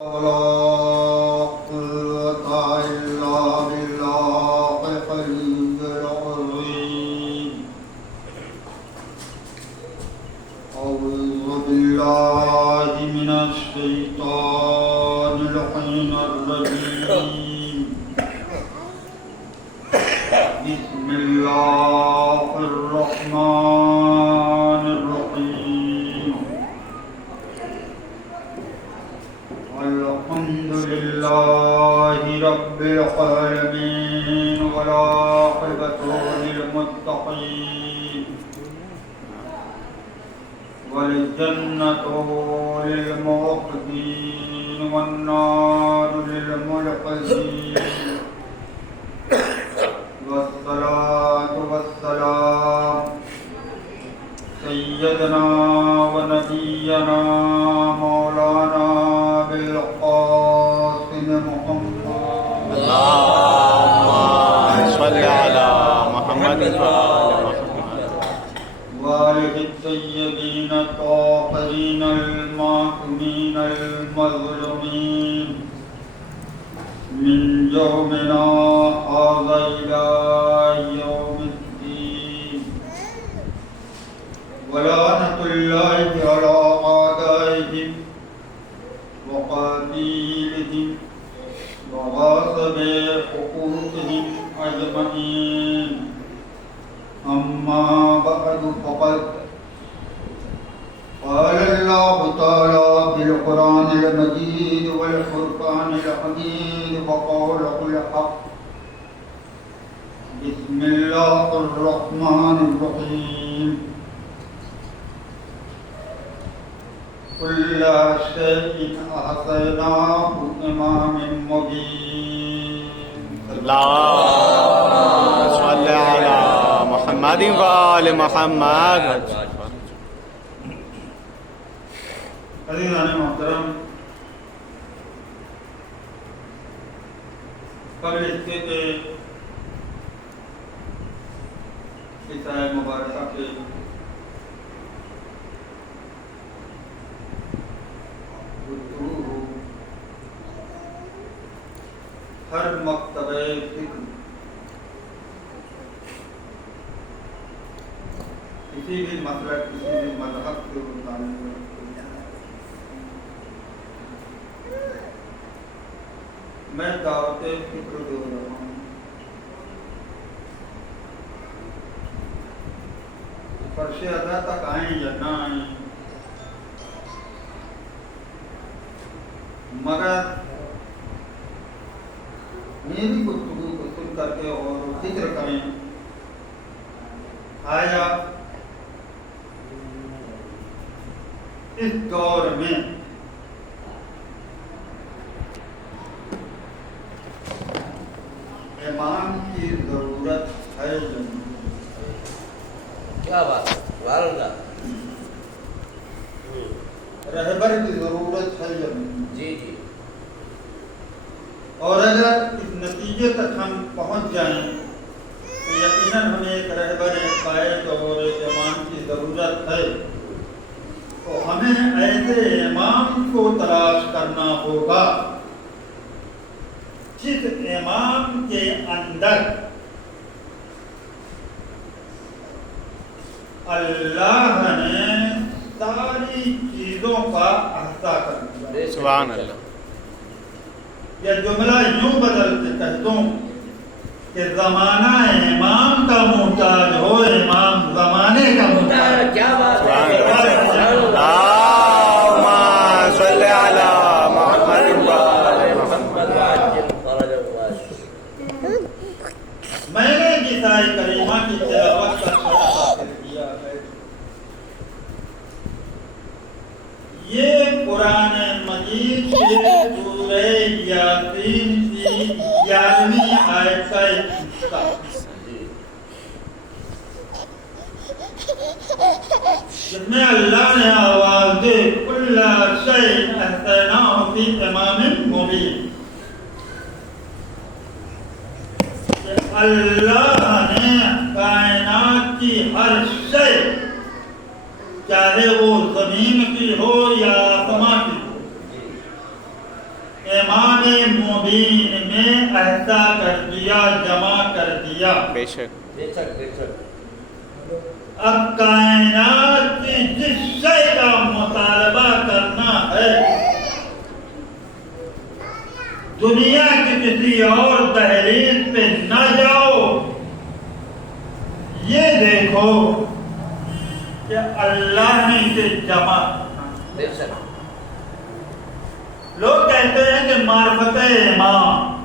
ولا قوة إلا بالله العلي العظيم. أعوذ بالله من الشيطان اللعين الرجيم. بسم الله الرحمن الرحيم. الحمد لله رب العالمين والعاقبة للمتقين والجنة للموحدين والنار للملحدين. والصلاة والسلام سيدنا ونبينا مولانا بالقاسم محمد. اللهم صل على محمد وآله الطيبين الطاهرين المعصومين المظلومين من يومنا هذا إلى يوم الدين. ولعنة الله على أعدائهم وقاتلهم وغاصب حقوقهم أجمعين. أما بعد فقد قال الله تعالى في القرآن المجيد والفرقان الحميد وقوله الحق. بسم الله الرحمن الرحيم. كل شيء أحصيناه إمام مبين. اللهم صل على محمد وآل محمد. عزیزان محترم، قبل اس کے عیسائی مبارکہ کے ہر مکتبہ فکر کسی بھی مسلک کسی بھی مذہب کے متعلق میں دعوت فکر دے رہا ہوں. فرش ادا تک آئیں یا نہ آئیں، مگر میری گفتگو کو سن کر کے اور فکر کریں، آیا اس دور میں امام کی ضرورت ہے یا نہیں؟ کیا بات ہے، رہبر کی ضرورت ہے یا نہیں؟ جی جی. اور اگر اس نتیجے تک ہم پہنچ جائیں تو یقیناً ہمیں ایک رہبر، ایک قائد اور ایک امام کی ضرورت ہے. تو ہمیں ایسے امام کو تلاش کرنا ہوگا جس امام کے اندر اللہ نے ساری چیزوں کا احاطہ کر دیا. سبحان اللہ. یہ جملہ یوں بدل کے کہہ دوں کہ زمانہ امام کا محتاج ہو، امام زمانے کا محتاج. کیا بات ہے. اللهم صل على محمد وآل محمد. میں نے عیسائی کریمہ کی تلاوت کا شرف حاصل کیا ہے. یہ قرآن مجید کے سورہ یاسین کی 11ویں آیت کا ایک حصہ، جس میں اللہ نے آواز دے کل شیء احصیناہ فی امام مبین. اللہ نے کائنات کی ہر شے چاہے وہ زمین کی ہو یا آسمان کی ہو، ایمان مبین میں احاطہ کر دیا، جمع کر دیا۔ بے شک بے شک بے شک۔ اب کائنات کی جس شے کا مطالبہ کرنا ہے، دنیا کی کسی اور دہلیز پہ نہ جاؤ، یہ دیکھو کہ اللہ نے اسے جمع۔ بے شک۔ لوگ کہتے ہیں کہ معرفت امام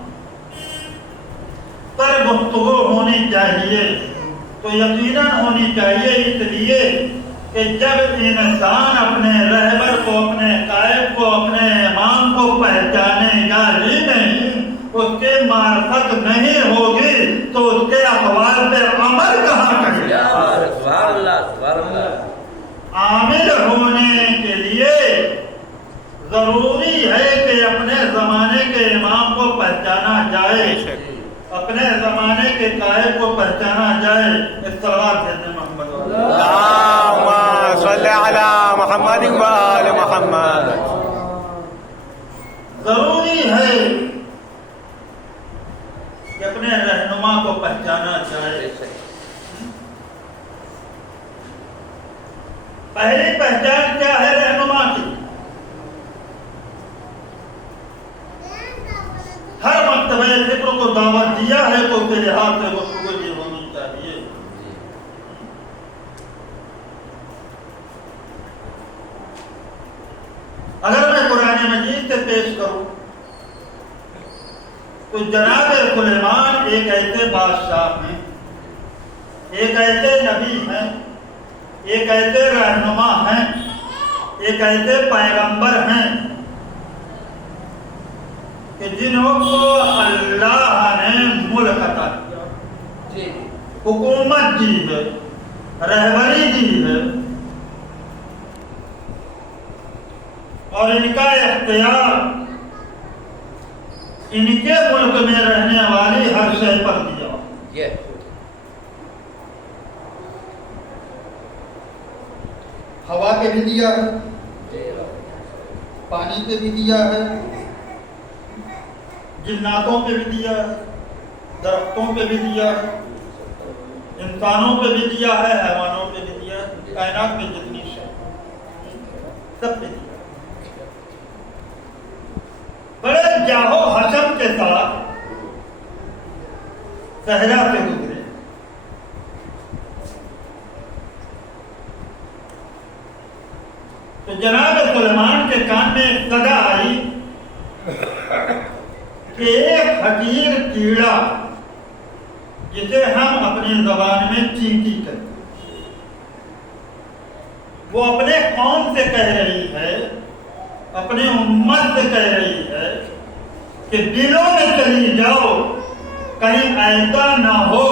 پر گفتگو ہونی چاہیے، تو یقیناً ہونی چاہیے، اس لیے کہ جب انسان اپنے رہبر کو، اپنے قائد کو، اپنے امام کو پہچانے گا ہی نہیں، اس کے معرفت نہیں ہوگی، تو اس کے اقوال پہ عمل کہاں کرے گا؟ سبحان اللہ سبحان اللہ۔ عامل ہونے کے لیے ضروری ہے کہ اپنے زمانے کے امام کو پہچانا جائے، اپنے زمانے کے قائد کو پہچانا جائے۔ استغفار دیتے محمد اللهم صل على محمد وآل محمد۔ ضروری ہے کہ اپنے رہنما کو پہچانا جائے۔ بے شک۔ پہلی پہچان کیا ہے رہنما کی؟ ہر مرتبہ ذکر کو دعوت دیا ہے تو اس کے لحاظ سے گفتگو یہ ہونی چاہیے۔ اگر میں قرآن مجید سے پیش کروں تو جناب سلیمان ایک ایسے بادشاہ ہیں، ایک ایسے نبی ہیں، ایک ایسے رہنما ہیں، ایک ایسے پیغمبر ہیں کہ جنہوں کو اللہ نے ملک عطا کیا، جی حکومت دی ہے، رہبری دی ہے، اور ان کا اختیار ان کے ملک میں رہنے والی ہر شے پر دیا۔ یہ ہوا پہ بھی دیا ہے، پانی پہ بھی دیا ہے، جناتوں پہ بھی دیا ہے، درختوں پہ بھی دیا ہے، انسانوں پہ بھی دیا ہے، حیوانوں پہ بھی دیا ہے، کائنات میں جتنی شے سب پہ دیا۔ بڑے جاہو حشم کے ساتھ صحرا سے گزرے، تو جناب سلیمان کے کان میں ایک صدا آئی کہ ایک حقیر کیڑا جسے ہم اپنی زبان میں چینٹی کہتے ہیں، وہ اپنے قوم سے کہہ رہی ہے، اپنی امت سے کہہ رہی ہے کہ دلوں میں چلی جاؤ، کہیں ایسا نہ ہو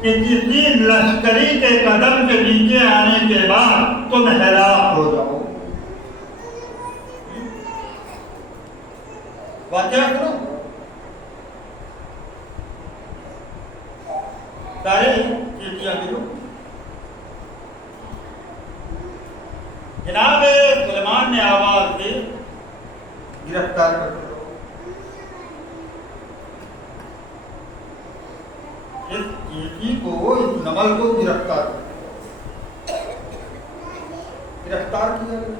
کہ کسی لشکری کے قدم کے نیچے آنے کے بعد تم ہلاک ہو جاؤ۔ واقعہ کرو، سارے چیٹیاں گرو۔ جناب سلیمان نے آواز دی، گرفتار کر دو، اس چیٹی کو، اس نمل کو گرفتار کر، گرفتار کیا گیا۔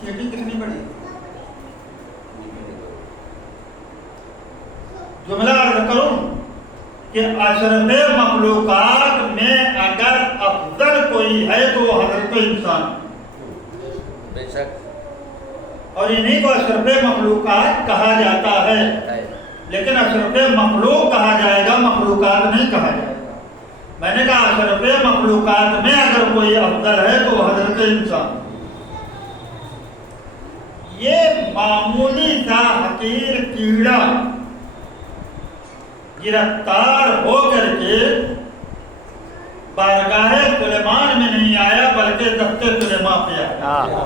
چیٹی کتنی بڑی؟ جملہ عرض کروں کہ اشرف مخلوقات میں اگر افضل کوئی ہے تو وہ حضرت انسان، بے شک۔ اور انہیں کو اشرف مخلوقات کہا جاتا ہے، لیکن اشرف مخلوق کہا جائے گا، مخلوقات نہیں کہا جائے گا۔ میں نے کہا اشرف مخلوقات میں اگر کوئی افضل ہے تو وہ حضرت انسان۔ یہ معمولی سا حقیر کیڑا گرفتار ہو کر کے بارگاہ سلیمان میں نہیں آیا بلکہ دست سلیمان پہ آیا۔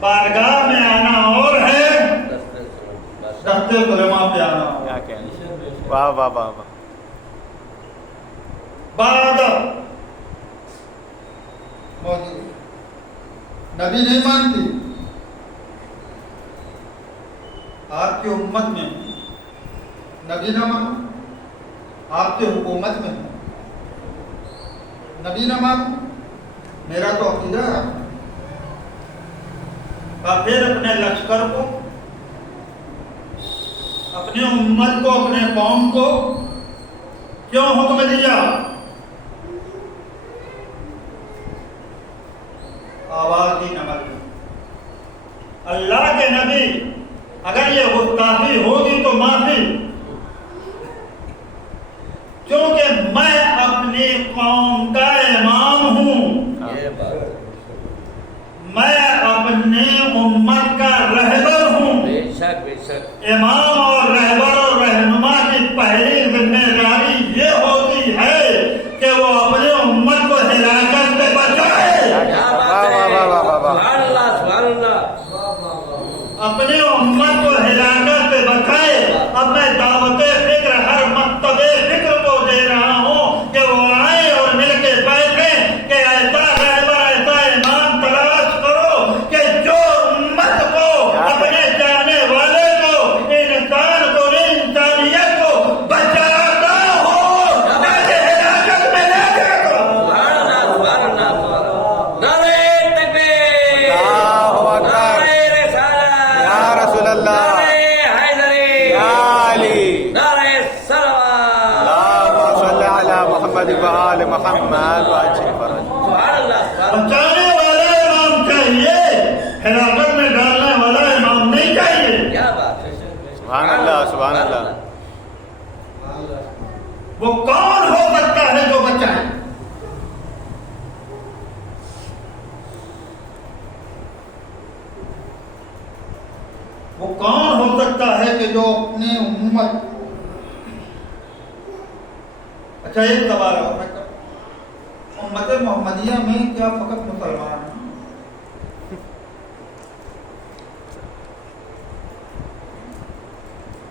بارگاہ میں آنا اور ہے، دست سلیمان پہ آنا اور ہے۔ واہ واہ واہ واہ۔ بعد موجود نبی نہیں مانتی، آپ کی امت میں ہوں، نبی نہ مانو، آپ کی حکومت میں ہوں، نبی نہ مانو، میرا تو عقیدہ ہے۔ اور پھر اپنے لشکر کو، اپنی امت کو، اپنے قوم کو کیوں حکم دیا؟ آواز دی نمک۔ اللہ کے نبی اگر یہ گستاخی ہوگی تو معافی، کیونکہ میں اپنی قوم کا امام ہوں، یہ بات میں اپنی امت کا رہبر ہوں۔ بے شک بے شک امام اور رہبر اور رہنما کی پہلی ذمہ داری یہ ہوتی ہے کہ وہ اپنی امت کو ہلاکت سے بچائے، کیا بات ہے، سبحان اللہ سبحان اللہ، اپنی امت کو ہلاکت سے بچائے۔ اب میں دعوت فکر ہر مکتب فکر کو دے رہا ہوں کہ وہ آئے اور مل کے بیٹھیں کہ ایسا رہبر، ایسا امام تلاش کرو کہ جو امت کو، اپنے جانے والے کو، انسان کو، انسانیت کو بچاتا ہو، نہ کہ ہلاکت میں لے جائے گا۔ سبحان اللہ سبحان اللہ، نعرہ تکبیر، اللہ اکبر، نعرہ رسالت، یا رسول اللہ، نعرہ حیدری، یا علی، نعرہ صلوات، اللهم صل على محمد وآل محمد وعجل فرج۔ سبحان اللہ سبحان اللہ، بچانے والا امام چاہیے، ہلاکت میں ڈالنے والا امام نہیں چاہیے۔ کیا بات ہے، سبحان اللہ سبحان اللہ۔ وہ کون ہو سکتا ہے جو بچائے؟ وہ کون ہو سکتا ہے کہ جو اپنی امت، اچھا ایک سوال اور میں کروں، امت محمدیہ میں کیا فقط مسلمان ہیں؟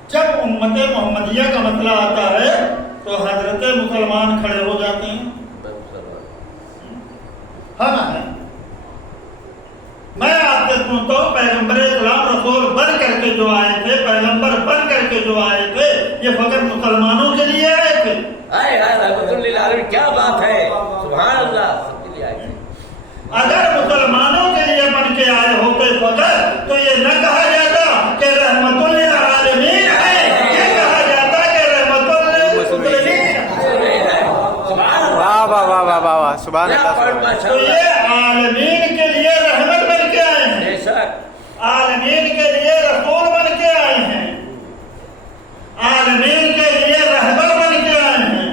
جب امت محمدیہ کا مسئلہ آتا ہے تو حضرت مسلمان کھڑے ہو جاتے ہیں، ہاں نا ہے؟ میں آپ سے پوچھتا ہوں، پیغمبر اسلام رسول بن کر کے جو آئے تھے، پیغمبر بن کر کے جو آئے تھے، یہ فقط مسلمانوں کے لیے آئے تھے؟ ہائے ہائے رحمت للعالمین، کیا بات ہے، سبحان اللہ، سب کے لیے آئے تھے۔ اگر مسلمانوں کے لیے بن کے آئے ہوتے فقط تو یہ نہ کہا جاتا کہ رحمت للعالمین ہے، یہ کہا جاتا کہ رحمت للمسلمین ہے۔ واہ واہ واہ واہ واہ واہ، سبحان اللہ سبحان اللہ۔ تو یہ عالمین کے لیے رحمت بن کے آئے ہیں، بے شک، عالمین کے لیے رسول بن کے آئے ہیں، عالمین کے لیے رہبر بن کے آئے ہیں،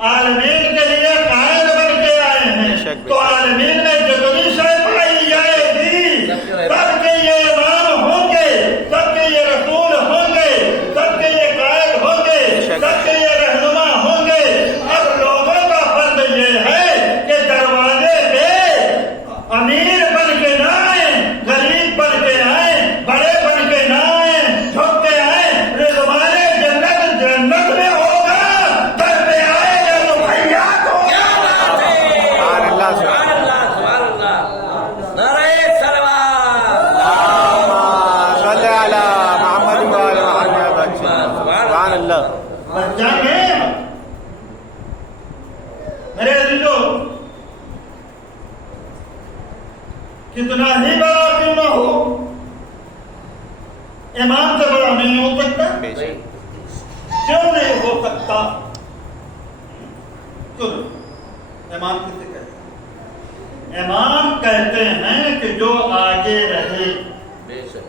عالمین کے لیے قائد بن کے آئے ہیں۔ تو عالمین میں جتنی شے پڑھائی جائے گی، سب کے یہ امام ہوں گے، سب کے یہ رسول ہوں گے، سب کے یہ قائد ہوں گے، سب کے یہ رہنما ہوں گے۔ اب لوگوں کا فرض یہ ہے کہ دروازے پہ امیر بن کے نہ آئیں، غریب بن کے آئیں، بڑے بن کے نہ آئیں، جھک کے آئیں۔ رضوان جنت جنت میں ہوگا، در پہ آئے گا تو بھیات ہوگا۔ سبحان اللہ سبحان اللہ سبحان اللہ، نعرہ صلوات، اللهم صل على محمد وآل محمد وعجل۔ سبحان اللہ۔ بچانے میرے عزیزو، کتنا ہی بڑا کیوں نہ ہو، امام سے بڑا نہیں ہو سکتا۔ بے شک۔ کیوں نہیں ہو سکتا؟ کیوں نہیں؟ امام کسے کہتے ہیں؟ امام کہتے ہیں کہ جو آگے رہے، بے شک،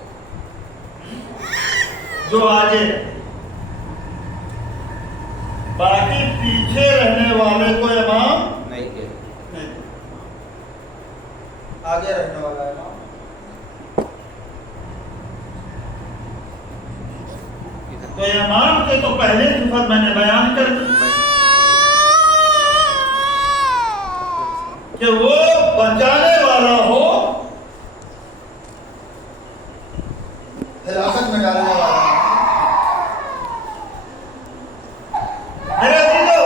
جو آگے رہے، باقی پیچھے رہنے والے کو امام نہیں کہ نہیں، آگے رہنے والا امام۔ تو امام کے تو پہلے صفت میں نے بیان کر دی کہ وہ بچانے والا ہو، ہلاکت میں ڈالنے والا ہو۔ میرے عزیزو،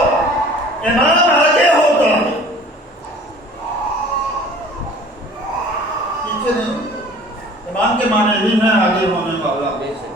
امام آگے ہوتا ہے، پیچھے نہیں۔ امام کے معنی ہی ہے آگے ہونے والا، بے شک،